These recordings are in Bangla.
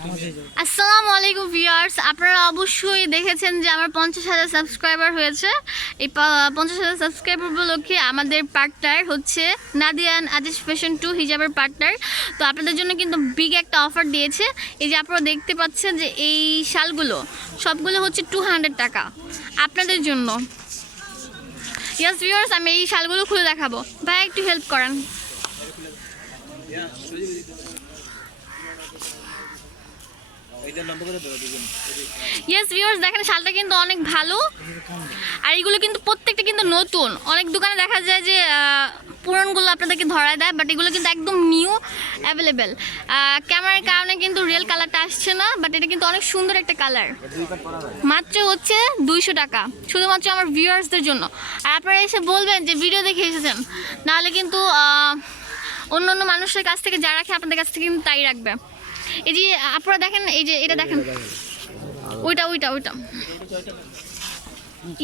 আসসালামু আলাইকুম ভিউয়ার্স আপনারা অবশ্যই দেখেছেন যে আমার পঞ্চাশ হাজার সাবস্ক্রাইবার হয়েছে। এই পঞ্চাশ হাজার সাবস্ক্রাইবার উপলক্ষে আমাদের পার্টনার হচ্ছে নাদিয়ান আজিজ ফ্যাশন টু হিজাবের পার্টনার তো আপনাদের জন্য কিন্তু বিগ একটা অফার দিয়েছে। এই যে আপনারা দেখতে পাচ্ছেন যে এই শালগুলো সবগুলো হচ্ছে টু হান্ড্রেড টাকা। আপনাদের জন্য। ইয়াস ভিউয়ার্স আমি এই শালগুলো খুলে দেখাবো। ভাই একটু হেল্প করেন। ইয়েস ভিউয়ার্স দেখেন, শালটা কিন্তু অনেক ভালো। আর এগুলো কিন্তু প্রত্যেকটা কিন্তু নতুন। অনেক দোকানে দেখা যায় যে পুরনগুলো আপনাদেরকে ধরায় দেয় বাট এগুলো কিন্তু একদম নিউ অ্যাভেলেবেল ক্যামেরার কারণে কিন্তু রিয়েল কালারটা আসছে না বাট এটা কিন্তু অনেক সুন্দর একটা কালার মাত্র হচ্ছে দুইশো টাকা, শুধুমাত্র আমার ভিউয়ার্সদের জন্য। আর আপনারা এসে বলবেন যে ভিডিও দেখে এসেছেন। নাহলে কিন্তু অন্য অন্য মানুষের কাছ থেকে যা রাখে, আপনাদের কাছ থেকে কিন্তু তাই রাখবে। এই যে আপনারা দেখেন, এই যে এটা দেখেন। ওইটা ওইটা ওইটা।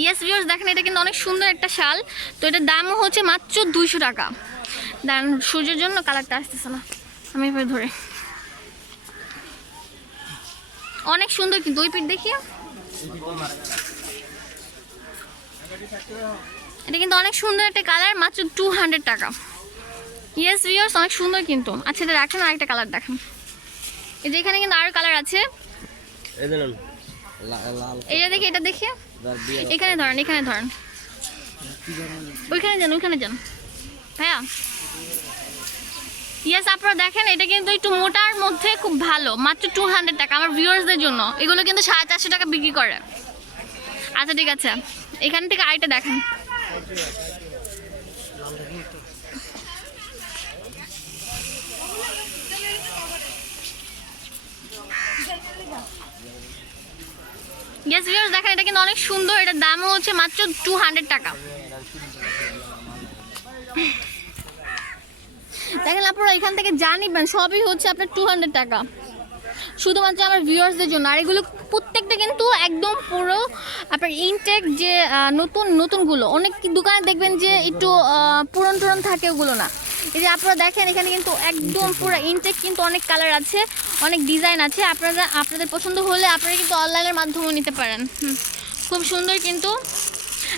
ইয়েস ভিউয়ার্স দেখেন, এটা কিন্তু অনেক সুন্দর একটা শাল। তো এটার দামও হচ্ছে মাত্র দুইশো টাকা। দেন সূর্যের জন্য কালারটা আসতেছে না। আমি এভাবে ধরে। অনেক সুন্দর কিন্তু ওই পিঠ দেখি এটা কিন্তু অনেক সুন্দর একটা কালার, মাত্র টু হান্ড্রেড টাকা। ইয়েস ভিউয়ার্স অনেক সুন্দর কিন্তু। আচ্ছা এটা রাখেন আর একটা কালার দেখেন। এই যে এখানে কিন্তু আরও কালার আছে। এই যে লা- লাল এটা দেখি এটা দেখি। এখানে ধরেন এখানে ধরেন। ওইখানে যান ওইখানে যান। ভাইয়া। ইয়েস আপনারা দেখেন এটা কিন্তু একটু মোটার মধ্যে খুব ভালো। মাত্র টু হান্ড্রেড টাকা আমার ভিউয়ার্সদের জন্য। এগুলো কিন্তু সাড়ে চারশো টাকা বিক্রি করে। আচ্ছা ঠিক আছে। এখান থেকে আরেকটা দেখেন। ভিউয়ার্স দেখেন, এটা কিন্তু অনেক সুন্দর, এটার দামও হচ্ছে মাত্র টু হান্ড্রেড টাকা। দেখেন আপনারা এখান থেকে জানিবেন সবই হচ্ছে আপনার টু হান্ড্রেড টাকা। শুধুমাত্র আমার ভিউয়ার্সদের জন্য। আর এগুলো প্রত্যেকটা কিন্তু একদম পুরো আপনার ইনটেক যে নতুন, নতুনগুলো। অনেক দোকানে দেখবেন যে একটু পুরন টুরন থাকে ওগুলো না। এই যে আপনারা দেখেন, এখানে কিন্তু একদম পুরো ইনটেক কিন্তু অনেক কালার আছে, অনেক ডিজাইন আছে। আপনারা, আপনাদের পছন্দ হলে আপনারা কিন্তু অনলাইনের মাধ্যমেও নিতে পারেন। খুব সুন্দর কিন্তু।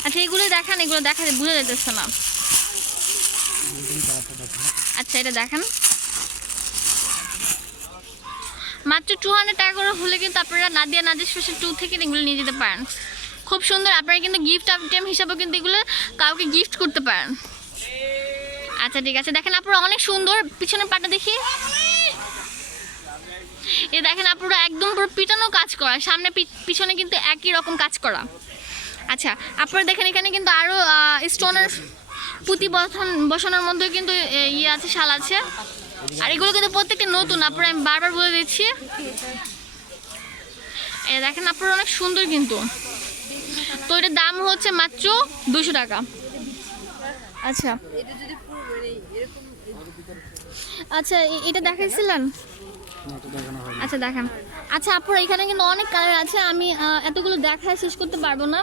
আচ্ছা এগুলো দেখান, এগুলো দেখা বোঝা যেতেছে না। আচ্ছা এটা দেখেন। মাত্র টু হান্ড্রেড টাকা করে হলে কিন্তু আপনারা নাদিয়া নাদিস ফ্যাশন টু থেকে এগুলো নিয়ে যেতে পারেন। খুব সুন্দর, আপনারা কিন্তু গিফট আইটেম হিসাবে কিন্তু এগুলো কাউকে গিফট করতে পারেন। আচ্ছা ঠিক আছে। দেখেন আপুরা, অনেক সুন্দর পিছনের পাটা দেখি। এ দেখেন আপুরা, একদম পুরো পিটানো কাজ করা। সামনে পিছনে কিন্তু একই রকম কাজ করা। আচ্ছা আপনারা দেখেন, এখানে কিন্তু আরও স্টোনের পুঁতি বসান বসানোর মধ্যে কিন্তু ইয়ে আছে, শাল আছে। আর এগুলো কিন্তু প্রত্যেকটা নতুন। আপনারা আমি বারবার বলে দিচ্ছি। এ দেখেন, আপনারা অনেক সুন্দর কিন্তু। তো এটার দাম হচ্ছে মাত্র দুশো টাকা। আচ্ছা। আচ্ছা এটা দেখাইছিলেন? আচ্ছা দেখান। আচ্ছা আপনারা এখানে কিন্তু অনেক কালার আছে। আমি এতগুলো দেখায় শেষ করতে পারব না।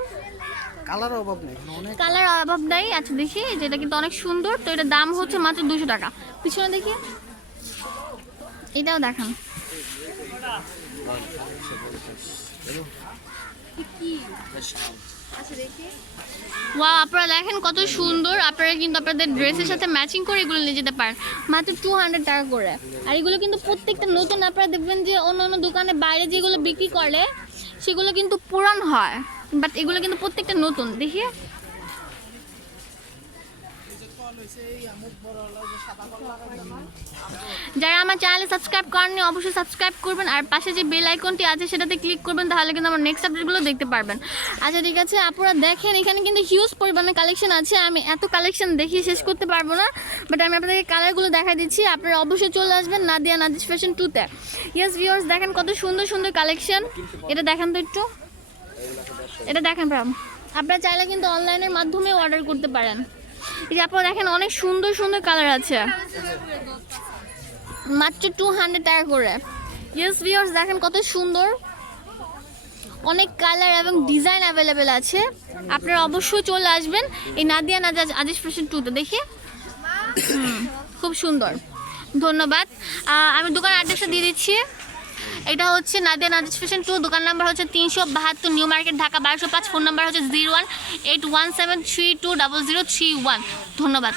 কালার অভাব নেই কালার অভাব নাই আচ্ছা দেখি। যেটা কিন্তু অনেক সুন্দর। তো এটার দাম হচ্ছে মাত্র দুশো টাকা। পিছনে দেখি। এটাও দেখান। ওয়া আপনারা দেখেন কত সুন্দর। আপনারা কিন্তু আপনাদের ড্রেসের সাথে ম্যাচিং করে এগুলো নিয়ে যেতে পারেন। মাত্র টু হান্ড্রেড টাকা করে। আর এগুলো কিন্তু প্রত্যেকটা নতুন আপনারা দেখবেন যে অন্য অন্য দোকানে বাইরে যেগুলো বিক্রি করে সেগুলো কিন্তু পুরান হয়। বাট এগুলো কিন্তু প্রত্যেকটা নতুন। দেখি। যারা আমার চ্যানেলে সাবস্ক্রাইব করেননি, অবশ্যই সাবস্ক্রাইব করবেন। আর পাশে যে বেল আইকনটি আছে, সেটাতে ক্লিক করবেন, তাহলে কিন্তু আমার নেক্সট আপডেটগুলো দেখতে পারবেন। আচ্ছা ঠিক আছে, আপনারা দেখেন, এখানে কিন্তু হিউজ পরিমাণে কালেকশন আছে। আমি এত কালেকশন দেখিয়ে শেষ করতে পারব না বাট আমি আপনাদেরকে কালারগুলো দেখা দিচ্ছি। আপনারা অবশ্যই চলে আসবেন নাদিয়া নাদিস ফ্যাশন টুতে ইয়েস ভিউয়ার্স দেখেন কত সুন্দর সুন্দর কালেকশন এটা দেখেন তো একটু। এটা দেখেন ম্যাম আপনারা চাইলে কিন্তু অনলাইনের মাধ্যমে অর্ডার করতে পারেন। এই যে আপনারা দেখেন, অনেক সুন্দর সুন্দর কালার আছে। মাত্র টু হান্ড্রেড টাকা করে। ইয়েস ভিউয়ার্স দেখেন কত সুন্দর। অনেক কালার এবং ডিজাইন অ্যাভেলেবেল আছে। আপনারা অবশ্যই চলে আসবেন এই নাদিয়া নাজাজ আজিজ ফ্যাশন টুতে দেখি। খুব সুন্দর। ধন্যবাদ। আমি দোকান অ্যাড্রেসটা দিয়ে দিচ্ছি। এটা হচ্ছে নাদিয়া নাদিজ ফ্যাশন টু দোকান নাম্বার হচ্ছে তিনশো বাহাত্তর নিউ মার্কেট, ঢাকা বারোশো পাঁচ ফোন নাম্বার হচ্ছে zero one eight one seven three two double zero three one ধন্যবাদ।